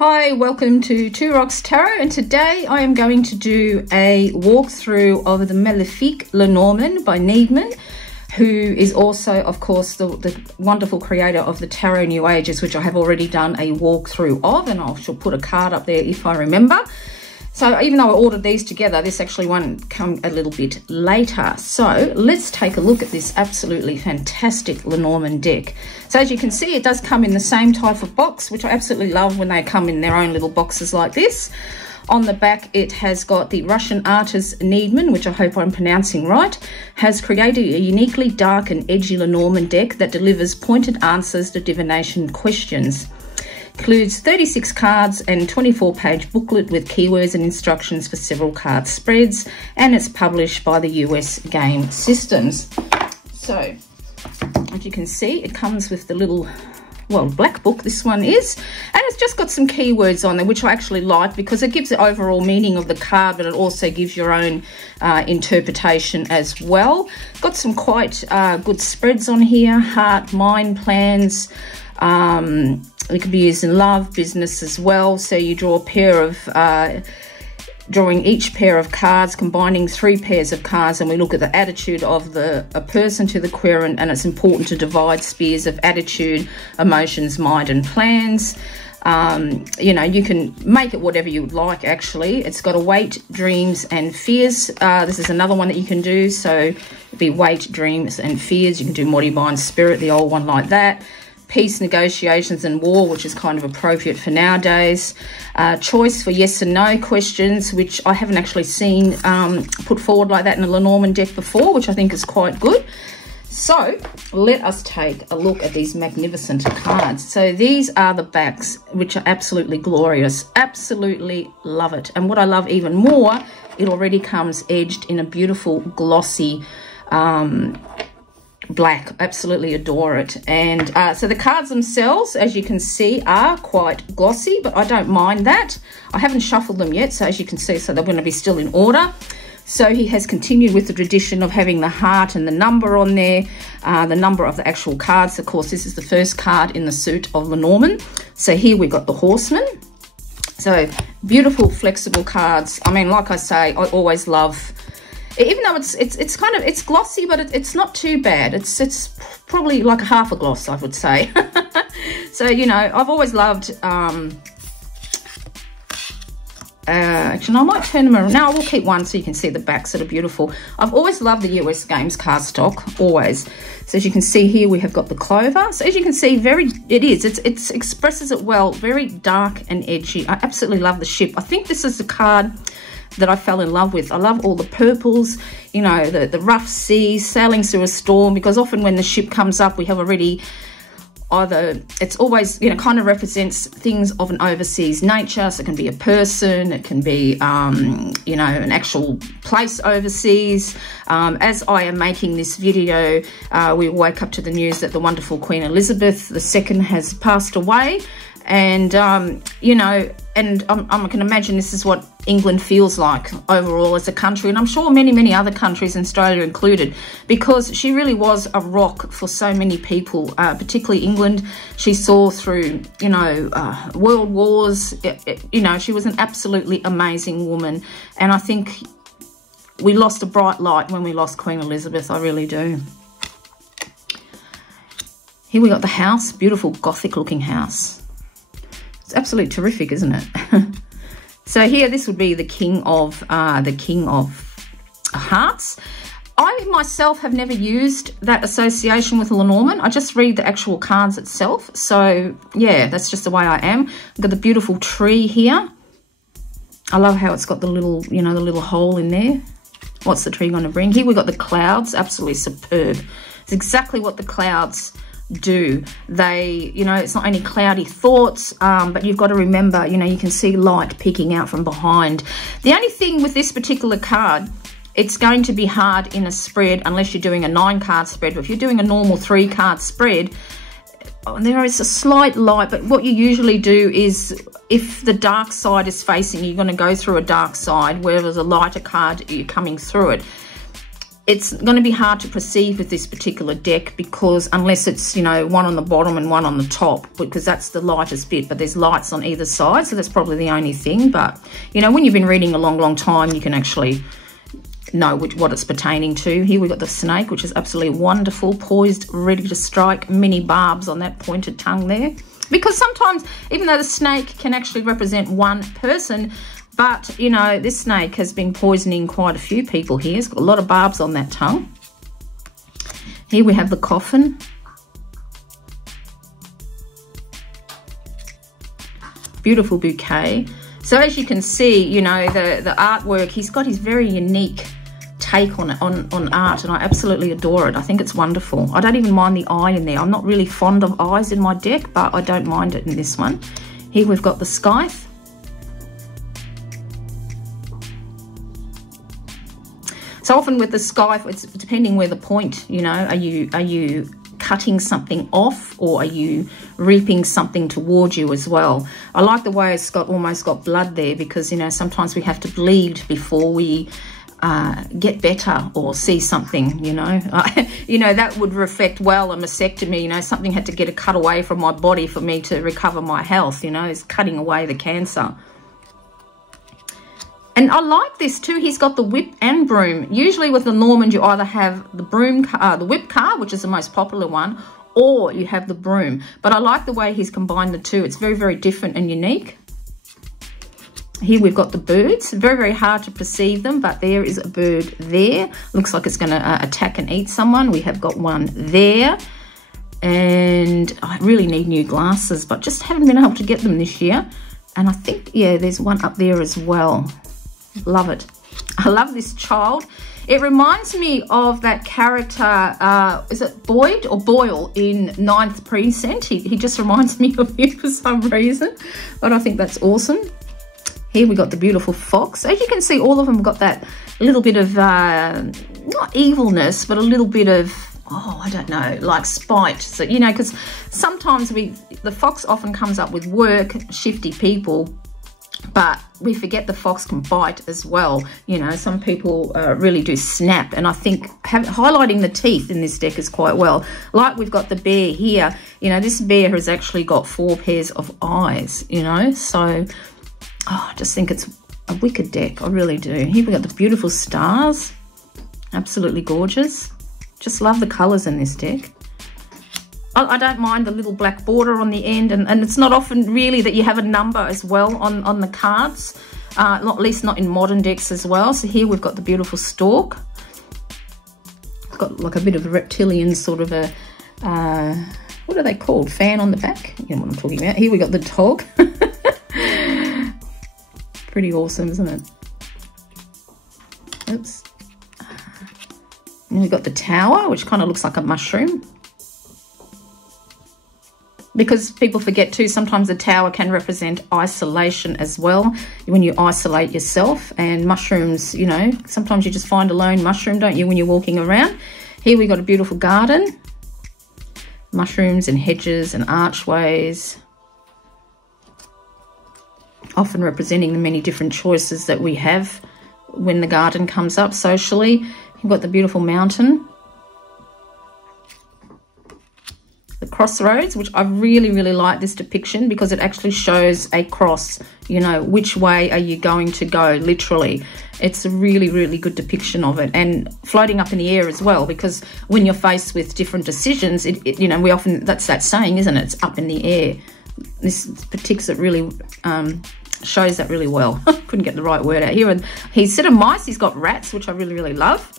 Hi, welcome to Two Rocks Tarot, and today I am going to do a walkthrough of the Malefique Lenormand by Gniedmann, who is also, of course, the wonderful creator of the Tarot Nuages, which I have already done a walkthrough of, and I shall put a card up there if I remember. So even though I ordered these together, this actually won't come a little bit later. So let's take a look at this absolutely fantastic Lenormand deck. So as you can see, it does come in the same type of box, which I absolutely love when they come in their own little boxes like this. On the back, it has got the Russian artist Gniedmann, which I hope I'm pronouncing right, has created a uniquely dark and edgy Lenormand deck that delivers pointed answers to divination questions. Includes 36 cards and 24-page booklet with keywords and instructions for several card spreads, and it's published by the US Game Systems. So, as you can see, it comes with the little, well, black book, this one is, and it's just got some keywords on there, which I actually like because it gives the overall meaning of the card, but it also gives your own interpretation as well. Got some quite good spreads on here: heart, mind, plans. It can be used in love, business as well. So you draw a pair of, drawing each pair of cards, combining 3 pairs of cards, and we look at the attitude of a person to the querent, and it's important to divide spheres of attitude, emotions, mind, and plans. You know, you can make it whatever you would like, actually. It's got a weight, dreams, and fears. This is another one that you can do. So it'd be weight, dreams, and fears. You can do Moribund Spirit, the old one like that. Peace, negotiations, and war, which is kind of appropriate for nowadays. Choice for yes and no questions, which I haven't actually seen put forward like that in a Lenormand deck before, which I think is quite good. So let us take a look at these magnificent cards. So these are the backs, which are absolutely glorious. Absolutely love it. And what I love even more, it already comes edged in a beautiful glossy black. Absolutely adore it. And so the cards themselves, as you can see, are quite glossy, but I don't mind that. I haven't shuffled them yet, so as you can see, so they're going to be still in order. So he has continued with the tradition of having the heart and the number on there, the number of the actual cards. Of course, this is the first card in the suit of Lenormand. So here we've got the Horseman. So beautiful, flexible cards. I mean, like I say, I always love, even though it's kind of, it's glossy, but it's not too bad. It's probably like half a gloss, I would say. So, you know, I've always loved, actually, I might turn them around. No, I will keep one so you can see the backs that are beautiful. I've always loved the US Games cardstock, always. So as you can see here, we have got the clover. So as you can see, it expresses it well, very dark and edgy. I absolutely love the ship. I think this is the card that I fell in love with. I love all the purples, you know, the rough seas, sailing through a storm, because often when the ship comes up, we have already either, it's always, you know, kind of represents things of an overseas nature. So it can be a person, it can be, you know, an actual place overseas. As I am making this video, we wake up to the news that the wonderful Queen Elizabeth II has passed away. And, you know, and I can imagine this is what England feels like overall as a country. And I'm sure many, many other countries, Australia included, because she really was a rock for so many people, particularly England. She saw through, you know, world wars. You know, she was an absolutely amazing woman. And I think we lost a bright light when we lost Queen Elizabeth. I really do. Here we got the house, beautiful Gothic looking house. It's absolutely terrific, isn't it? So here, this would be the King of Hearts. I myself have never used that association with Lenormand. I just read the actual cards itself. So yeah, that's just the way I am. I've got the beautiful tree here. I love how it's got the little, you know, the little hole in there. What's the tree going to bring? Here we've got the clouds, absolutely superb. It's exactly what the clouds do. They, you know, it's not only cloudy thoughts, but you've got to remember, you know, you can see light peeking out from behind. The only thing with this particular card, it's going to be hard in a spread unless you're doing a 9-card spread. But if you're doing a normal 3-card spread, there is a slight light, but what you usually do is, if the dark side is facing you, you're going to go through a dark side, where there's a lighter card, you're coming through it. it's going to be hard to perceive with this particular deck, because unless it's, you know, one on the bottom and one on the top, because that's the lightest bit, but there's lights on either side, so that's probably the only thing. But, you know, when you've been reading a long, long time, you can actually know what it's pertaining to. Here we've got the snake, which is absolutely wonderful, poised, ready to strike, many barbs on that pointed tongue there. Because sometimes, even though the snake can actually represent one person, but, you know, this snake has been poisoning quite a few people here. It's got a lot of barbs on that tongue. Here we have the coffin. Beautiful bouquet. So as you can see, you know, the artwork, he's got his very unique take on art, and I absolutely adore it. I think it's wonderful. I don't even mind the eye in there. I'm not really fond of eyes in my deck, but I don't mind it in this one. Here we've got the scythe. So often with the scythe, it's depending where the point, you know, are you cutting something off, or are you reaping something towards you as well? I like the way it's almost got blood there, because, you know, sometimes we have to bleed before we get better or see something, you know. You know, that would reflect well a mastectomy. You know, something had to get cut away from my body for me to recover my health, you know. It's cutting away the cancer. And I like this too. He's got the whip and broom. Usually with the Lenormand, you either have the broom, the whip card, which is the most popular one, or you have the broom. But I like the way he's combined the two. It's very, very different and unique. Here we've got the birds. Very, very hard to perceive them, but there is a bird there. Looks like it's going to attack and eat someone. We have got one there. And I really need new glasses, but just haven't been able to get them this year. And I think, yeah, there's one up there as well. Love it. I love this child. It reminds me of that character, is it Boyd or Boyle in 9th Precinct? He just reminds me of him for some reason, but I think that's awesome. Here we got the beautiful fox. As you can see, all of them got that little bit of, not evilness, but a little bit of, oh, I don't know, like spite. So, you know, because sometimes the fox often comes up with work, shifty people, but we forget the fox can bite as well. You know, some people really do snap, and I think highlighting the teeth in this deck is quite well. Like we've got the bear here, you know, this bear has actually got 4 pairs of eyes, you know, so I just think it's a wicked deck. I really do. Here we've got the beautiful stars, absolutely gorgeous. Just love the colours in this deck. I don't mind the little black border on the end, and it's not often really that you have a number as well on the cards, at least not in modern decks as well. So here we've got the beautiful stork. It's got like a bit of a reptilian sort of a, what are they called? Fan on the back? You know what I'm talking about. Here we got the dog. Pretty awesome, isn't it? Oops. And we've got the tower, which kind of looks like a mushroom. Because people forget too, sometimes the tower can represent isolation as well, when you isolate yourself. And mushrooms, you know, sometimes you just find a lone mushroom, don't you, when you're walking around. Here we got a beautiful garden. Mushrooms and hedges and archways. Often representing the many different choices that we have when the garden comes up socially. You've got the beautiful mountain. The crossroads, which I really, really like this depiction, because it actually shows a cross, you know, which way are you going to go, literally. It's a really, really good depiction of it, and floating up in the air as well, because when you're faced with different decisions, you know, we often, that's that saying, isn't it? It's up in the air. This depicts it really, shows that really well. Couldn't get the right word out here. And instead of mice, he's got rats, which I really, really love.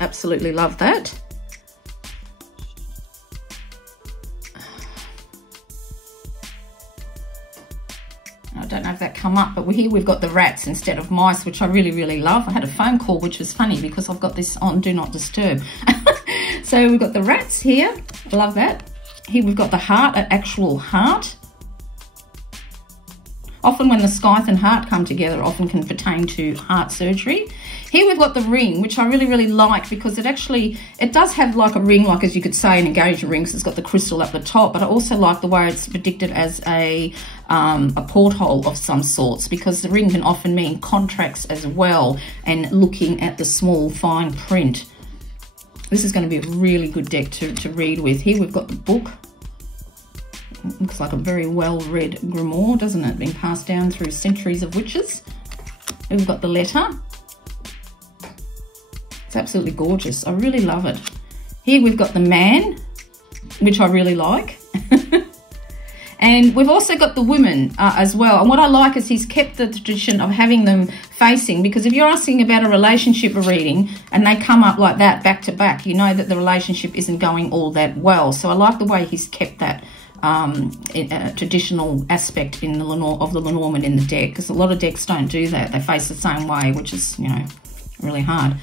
Absolutely love that. I don't know if that come up, but here we've got the rats instead of mice, which I really, really love. I had a phone call, which was funny because I've got this on Do Not Disturb. So we've got the rats here. I love that. Here we've got the heart, an actual heart. Often when the scythe and heart come together, often can pertain to heart surgery. Here we've got the ring, which I really, really like because it does have like a ring, like as you could say, an engagement ring, because it's got the crystal at the top, but I also like the way it's predicted as a porthole of some sorts, because the ring can often mean contracts as well, and looking at the small fine print. This is going to be a really good deck to read with. Here we've got the book. It looks like a very well-read grimoire, doesn't it? Being passed down through centuries of witches. We've got the letter. It's absolutely gorgeous. I really love it. Here we've got the man, which I really like. And we've also got the women as well. And what I like is he's kept the tradition of having them facing, because if you're asking about a relationship reading and they come up like that back to back, you know that the relationship isn't going all that well. So I like the way he's kept that traditional aspect in the Lenormand in the deck, because a lot of decks don't do that. They face the same way, which is, you know, really hard.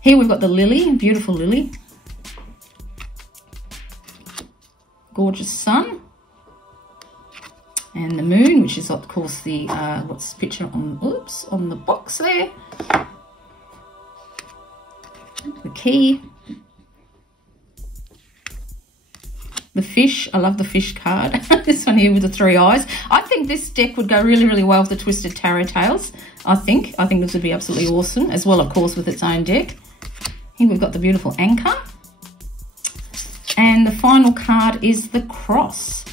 Here we've got the lily, beautiful lily. Gorgeous sun. And the moon, which is of course the, what's the picture on, oops, on the box there. The key. The fish, I love the fish card. This one here with the 3 eyes. I think this deck would go really, really well with the Twisted Tarot Tales. I think this would be absolutely awesome, as well, of course, with its own deck. Here we've got the beautiful anchor. And the final card is the cross.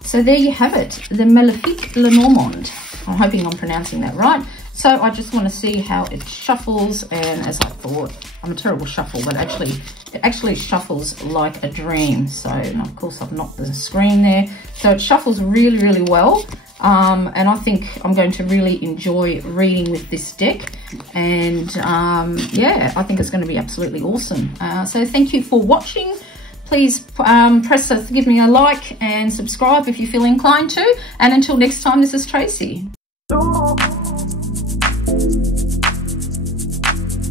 So there you have it, the Malefique Lenormand. I'm hoping I'm pronouncing that right. So I just want to see how it shuffles, and as I thought, I'm a terrible shuffle, but it actually shuffles like a dream. So, and of course I've knocked the screen there. So it shuffles really, really well. And I think I'm going to really enjoy reading with this deck. And yeah, I think it's going to be absolutely awesome. So thank you for watching. Please give me a like and subscribe if you feel inclined to. And until next time, this is Tracy.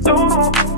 Don't